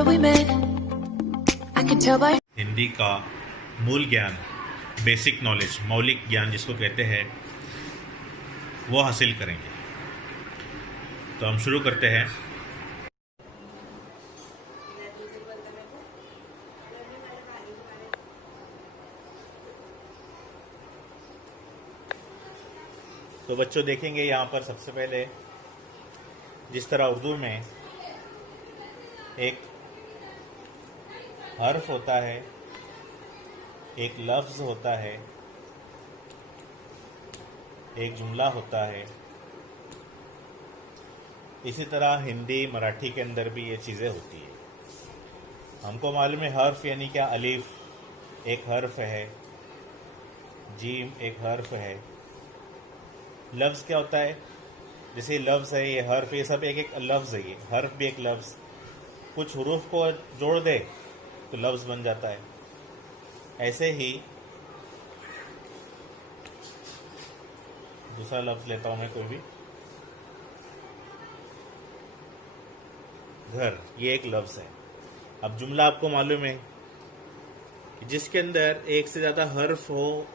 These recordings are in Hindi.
remember we met. I can tell by Hindi का मूल ज्ञान, बेसिक नॉलेज, मौलिक ज्ञान जिसको कहते हैं, वो हासिल करेंगे। तो हम शुरू करते हैं। तो बच्चों देखेंगे यहाँ पर सबसे पहले जिस तरह उर्दू में एक हर्फ होता है, एक लफ्ज़ होता है, एक जुमला होता है, इसी तरह हिंदी मराठी के अंदर भी ये चीज़ें होती है। हमको मालूम है हर्फ यानी क्या, अलिफ एक हर्फ है, जीम एक हर्फ है। लफ्ज़ क्या होता है, जैसे लफ्ज़ है, ये हर्फ, ये सब एक एक लफ्ज़ है। ये हर्फ भी एक लफ्ज़, कुछ हुरूफ को जोड़ दे तो लफ्ज़ बन जाता है। ऐसे ही दूसरा लफ्ज़ लेता हूँ मैं, कोई भी, घर, ये एक लफ्ज़ है। अब जुमला आपको मालूम है कि जिसके अंदर एक से ज़्यादा हर्फ हो,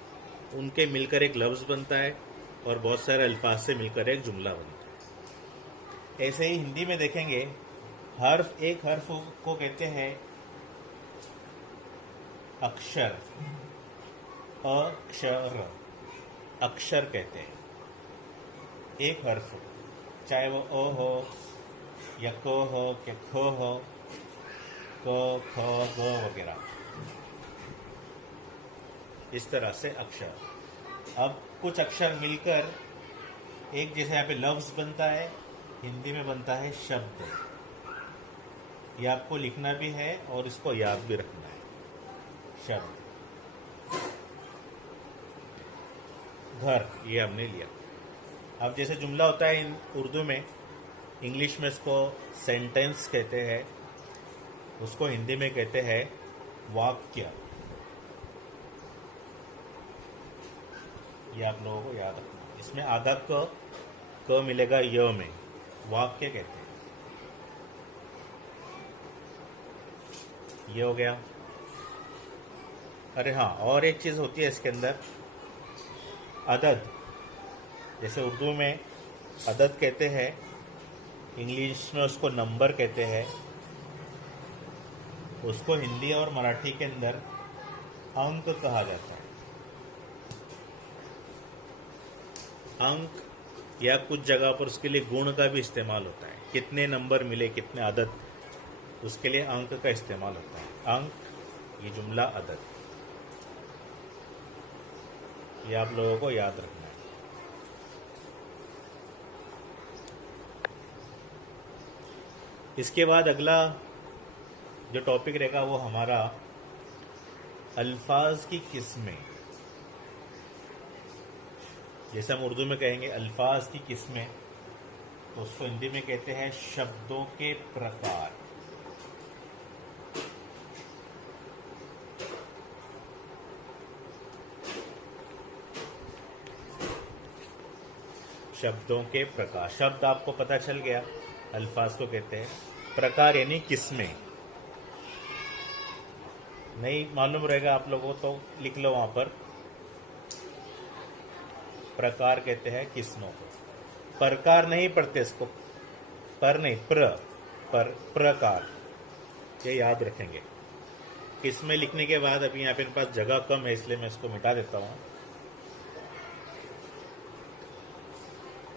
उनके मिलकर एक लफ्ज़ बनता है और बहुत सारे अल्फाज से मिलकर एक जुमला बनता है। ऐसे ही हिंदी में देखेंगे, हर्फ, एक हर्फ को कहते हैं अक्षर, अक्षर, अक्षर कहते हैं एक हर्फ, चाहे वो ओ हो या को हो या खो हो, को, खो, गो वगैरह, इस तरह से अक्षर। अब कुछ अक्षर मिलकर एक जैसे यहाँ पे लफ्ज़ बनता है, हिंदी में बनता है शब्द। ये आपको लिखना भी है और इसको याद भी रखना है। शब्द, घर, ये हमने लिया। अब जैसे जुमला होता है उर्दू में, इंग्लिश में इसको सेंटेंस कहते हैं, उसको हिंदी में कहते हैं वाक्य। ये आप लोगों को याद रखना। इसमें आधा क मिलेगा य में, वाक्य कहते हैं। ये हो गया। अरे हाँ, और एक चीज़ होती है इसके अंदर, अदद। जैसे उर्दू में अदद कहते हैं, इंग्लिश में उसको नंबर कहते हैं, उसको हिंदी और मराठी के अंदर अंक कहा जाता है। अंक, या कुछ जगह पर उसके लिए गुण का भी इस्तेमाल होता है। कितने नंबर मिले, कितने अदद, उसके लिए अंक का इस्तेमाल होता है। अंक, ये जुमला अदद, ये आप लोगों को याद रखना है। इसके बाद अगला जो टॉपिक रहेगा वो हमारा अल्फाज की किस्में। जैसे हम उर्दू में कहेंगे अल्फाज की किस्में, तो उसको हिंदी में कहते हैं शब्दों के प्रकार। शब्दों के प्रकार, शब्द आपको पता चल गया, अल्फाज को कहते हैं। प्रकार यानी किस्में। नहीं मालूम रहेगा आप लोगों को तो लिख लो वहां पर, प्रकार कहते हैं किस्मों को। प्रकार नहीं पढ़ते इसको, पर नहीं, प्रकार, ये याद रखेंगे। किस्में लिखने के बाद अभी यहाँ पे मेरे पास जगह कम है, इसलिए मैं इसको मिटा देता हूँ।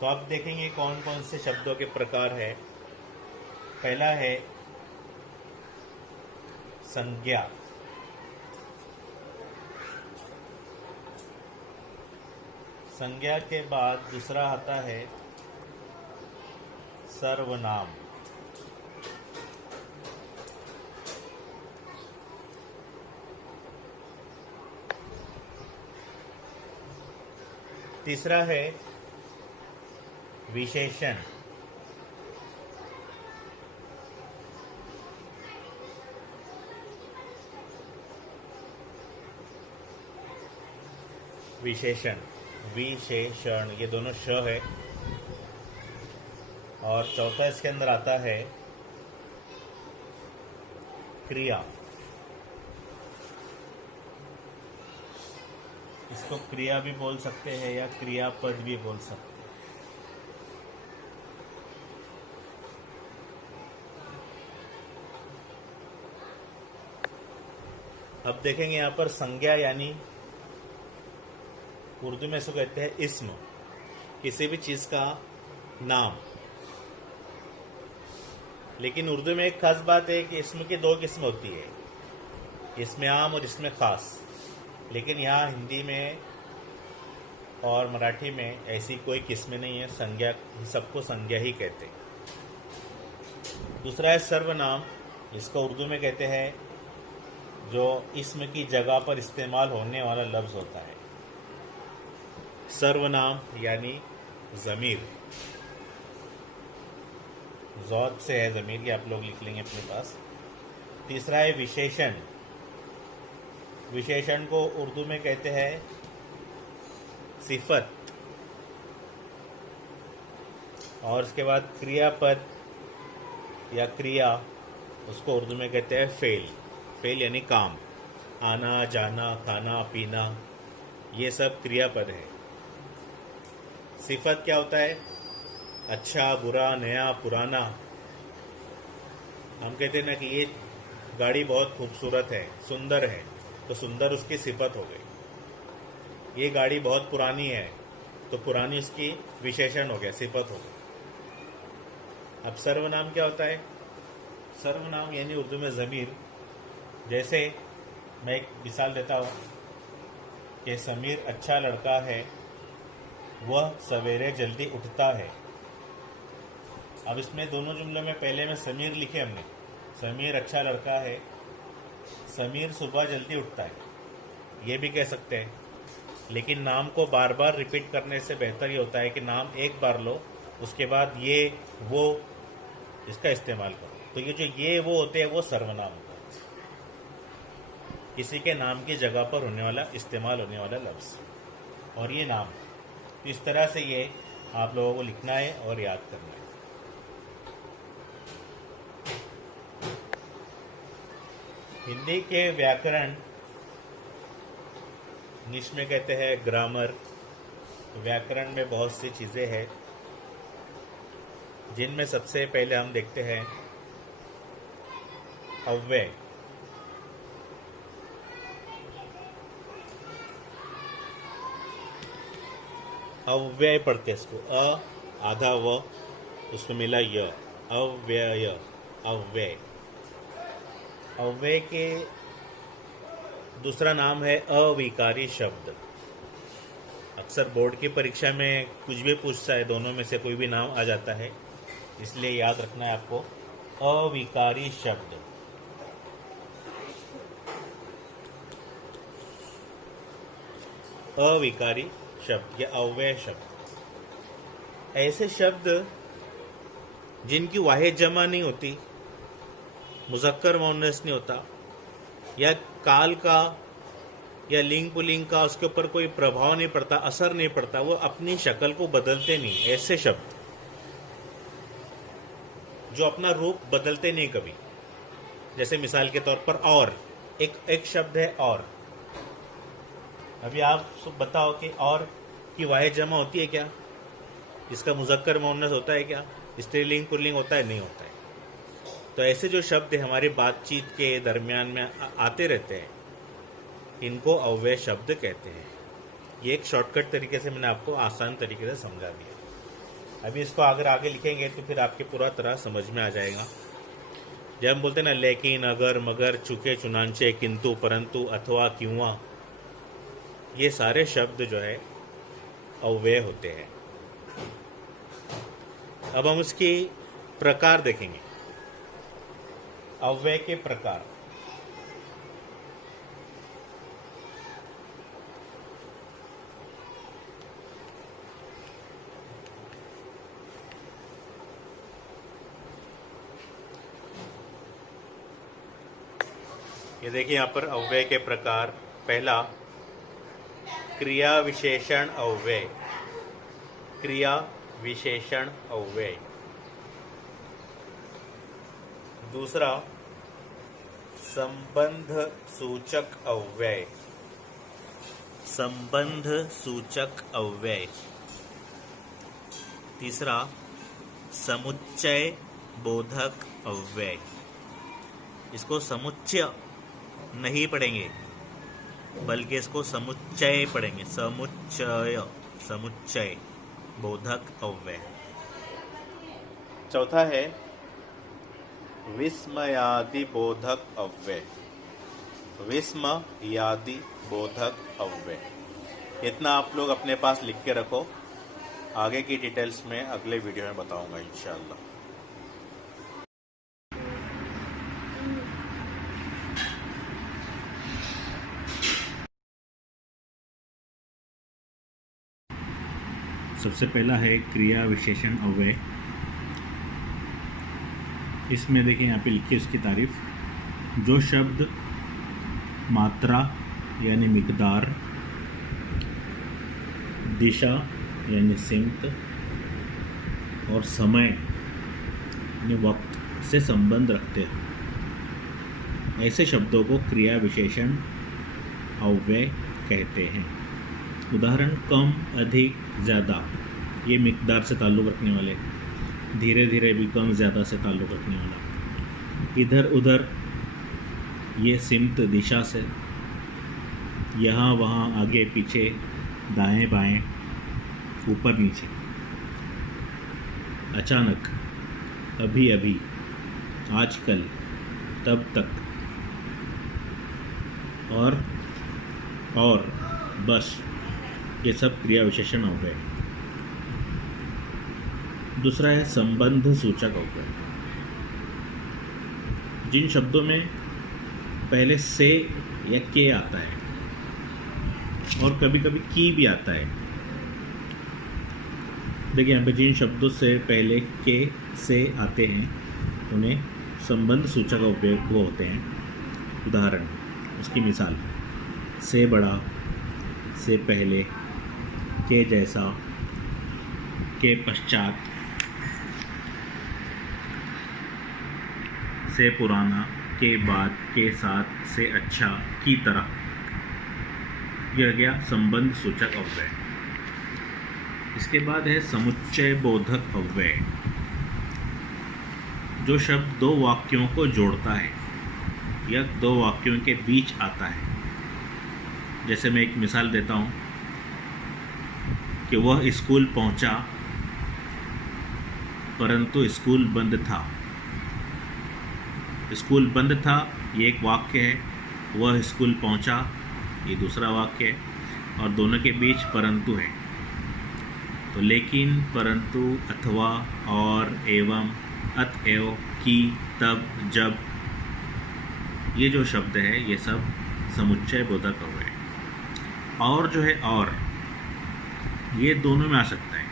तो आप देखेंगे कौन कौन से शब्दों के प्रकार है। पहला है संज्ञा। संज्ञा के बाद दूसरा आता है सर्वनाम। तीसरा है विशेषण। विशेषण, विशेषण, ये दोनों श है। और चौथा इसके अंदर आता है क्रिया, इसको क्रिया भी बोल सकते हैं या क्रियापद भी बोल सकते हैं। अब देखेंगे यहाँ पर संज्ञा, यानी उर्दू में इसको कहते हैं इस्म, किसी भी चीज का नाम। लेकिन उर्दू में एक खास बात है कि इस्म की दो किस्म होती है, इसमें आम और इसमें खास। लेकिन यहाँ हिंदी में और मराठी में ऐसी कोई किस्में नहीं है, संज्ञा, सबको संज्ञा ही कहते हैं। दूसरा है सर्वनाम, इसको उर्दू में कहते हैं जो इसम की जगह पर इस्तेमाल होने वाला लफ्ज होता है। सर्वनाम यानी ज़मीर, ज़ौद से है ज़मीर, ये आप लोग लिख लेंगे अपने पास। तीसरा है विशेषण, विशेषण को उर्दू में कहते हैं सिफत। और इसके बाद क्रियापद या क्रिया, उसको उर्दू में कहते हैं फेल। फेल यानी काम, आना जाना खाना पीना, ये सब क्रियापद है। सिफत क्या होता है? अच्छा बुरा नया पुराना। हम कहते हैं ना कि ये गाड़ी बहुत खूबसूरत है, सुंदर है, तो सुंदर उसकी सिफत हो गई। ये गाड़ी बहुत पुरानी है, तो पुरानी उसकी विशेषण हो गया, सिफत हो गई। अब सर्वनाम क्या होता है? सर्वनाम यानी उर्दू में ज़मीर। जैसे मैं एक मिसाल देता हूँ कि समीर अच्छा लड़का है, वह सवेरे जल्दी उठता है। अब इसमें दोनों जुमलों में पहले में समीर लिखे हमने, समीर अच्छा लड़का है, समीर सुबह जल्दी उठता है, ये भी कह सकते हैं। लेकिन नाम को बार बार रिपीट करने से बेहतर ये होता है कि नाम एक बार लो, उसके बाद ये वो इसका इस्तेमाल करो। तो ये जो ये वो होते हैं वो सर्वनाम होता है, किसी के नाम की जगह पर होने वाला, इस्तेमाल होने वाला लफ्ज़, और ये नाम। इस तरह से ये आप लोगों को लिखना है और याद करना है। हिंदी के व्याकरण जिसमें कहते हैं ग्रामर। व्याकरण में बहुत सी चीज़ें हैं, जिनमें सबसे पहले हम देखते हैं अव्यय। अव्यय पढ़ते हैं इसको, अ आधा व उसमें मिला य, अव्यय, अव्यय। अव्यय के दूसरा नाम है अविकारी शब्द। अक्सर बोर्ड की परीक्षा में कुछ भी पूछता है, दोनों में से कोई भी नाम आ जाता है, इसलिए याद रखना है आपको अविकारी शब्द। अविकारी शब्द या अव्यय शब्द, ऐसे शब्द जिनकी वाहिद जमा नहीं होती, मुज़क्कर मुअन्नस नहीं होता, या काल का या लिंग पुल्लिंग का उसके ऊपर कोई प्रभाव नहीं पड़ता, असर नहीं पड़ता, वो अपनी शक्ल को बदलते नहीं, ऐसे शब्द जो अपना रूप बदलते नहीं कभी। जैसे मिसाल के तौर पर और, एक शब्द है और। अभी आप सब बताओ कि और की वाहिद जमा होती है क्या? इसका मुज़क्कर मुअन्नस होता है क्या? स्त्रीलिंग पुल्लिंग होता है? नहीं होता है। तो ऐसे जो शब्द हमारी बातचीत के दरमियान में आते रहते हैं, इनको अव्यय शब्द कहते हैं। ये एक शॉर्टकट तरीके से मैंने आपको आसान तरीके से समझा दिया। अभी इसको अगर आगे लिखेंगे तो फिर आपके पूरा तरह समझ में आ जाएगा। जब हम बोलते हैं ना लेकिन, अगर, मगर, चूंकि, चुनांचे, किंतु, परंतु, अथवा, क्यों, ये सारे शब्द जो है अव्यय होते हैं। अब हम उसकी प्रकार देखेंगे, अव्यय के प्रकार। ये देखिए यहाँ पर अव्यय के प्रकार। पहला, क्रिया विशेषण अव्यय। क्रिया विशेषण अव्यय। दूसरा, संबंध सूचक अव्यय, संबंध सूचक अव्यय। तीसरा, समुच्चय बोधक अव्यय। इसको समुच्चय नहीं पढ़ेंगे बल्कि इसको समुच्चय पढ़ेंगे, समुच्चय, समुच्चय बोधक अव्यय। चौथा है विस्मयादि बोधक अव्यय, विस्मयादि बोधक अव्यय। इतना आप लोग अपने पास लिख के रखो, आगे की डिटेल्स में अगले वीडियो में बताऊंगा इंशाअल्लाह। सबसे पहला है क्रिया विशेषण अव्यय। इसमें देखिए यहाँ पे लिखी है उसकी तारीफ। जो शब्द मात्रा यानी मिकदार, दिशा यानी सिमत और समय यानी वक्त से संबंध रखते हैं, ऐसे शब्दों को क्रिया विशेषण अव्यय कहते हैं। उदाहरण कम, अधिक, ज़्यादा, ये मिकदार से ताल्लुक़ रखने वाले, धीरे धीरे भी कम ज़्यादा से ताल्लुक़ रखने वाला, इधर उधर ये सिमत दिशा से, यहाँ वहाँ, आगे पीछे, दाएं बाएं, ऊपर नीचे, अचानक, अभी अभी, आजकल, तब तक, और बस, ये सब क्रिया विशेषण अव्यय। दूसरा है संबंध सूचक अव्यय। जिन शब्दों में पहले से या के आता है और कभी कभी की भी आता है। देखिए यहाँ पे जिन शब्दों से पहले के से आते हैं उन्हें संबंध सूचक अव्यय वो होते हैं। उदाहरण, उसकी मिसाल, से बड़ा, से पहले, के जैसा, के पश्चात, से पुराना, के बाद, के साथ, से अच्छा, की तरह। यह गया संबंध सूचक अव्यय। इसके बाद है समुच्चय बोधक अव्यय। जो शब्द दो वाक्यों को जोड़ता है या दो वाक्यों के बीच आता है। जैसे मैं एक मिसाल देता हूँ कि वह स्कूल पहुँचा परंतु स्कूल बंद था। स्कूल बंद था, ये एक वाक्य है। वह स्कूल पहुँचा, ये दूसरा वाक्य है। और दोनों के बीच परंतु है। तो लेकिन, परंतु, अथवा, और, एवं, अतएव, की, तब, जब, ये जो शब्द है ये सब समुच्चय बोधक अव्यय। और जो है और, ये दोनों में आ सकता है।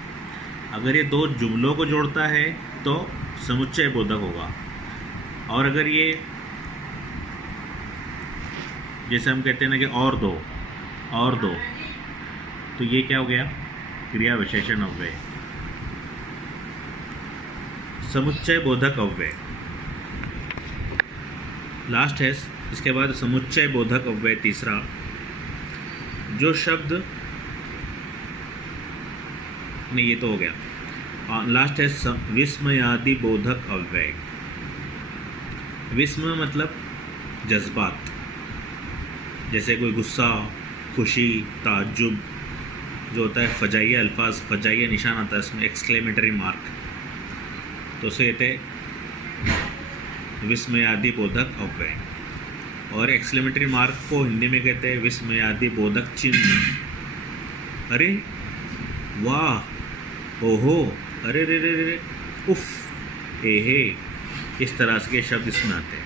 अगर ये दो जुमलों को जोड़ता है तो समुच्चय बोधक होगा। और अगर ये, जैसे हम कहते हैं ना कि और दो, तो ये क्या हो गया? क्रिया विशेषण अव्यय, समुच्चय बोधक अव्यय। लास्ट है इसके बाद समुच्चय बोधक अव्यय तीसरा। जो शब्द, नहीं ये तो हो गया। लास्ट है विस्मयादि बोधक अव्यय। विस्मय मतलब जज्बात, जैसे कोई गुस्सा, खुशी, ताज्जुब जो होता है, फजाइया अल्फाज, फजाइया निशान आता है इसमें, एक्सक्लेमेटरी मार्क, तो उसे कहते हैं विस्मयादि बोधक अव्यय। और एक्सक्लेमेटरी मार्क को हिंदी में कहते हैं विस्मयादि बोधक चिन्ह। अरे वाह, ओहो, अरे रे रे रे, उफ, हे, इस तरह के शब्द इसमें आते हैं।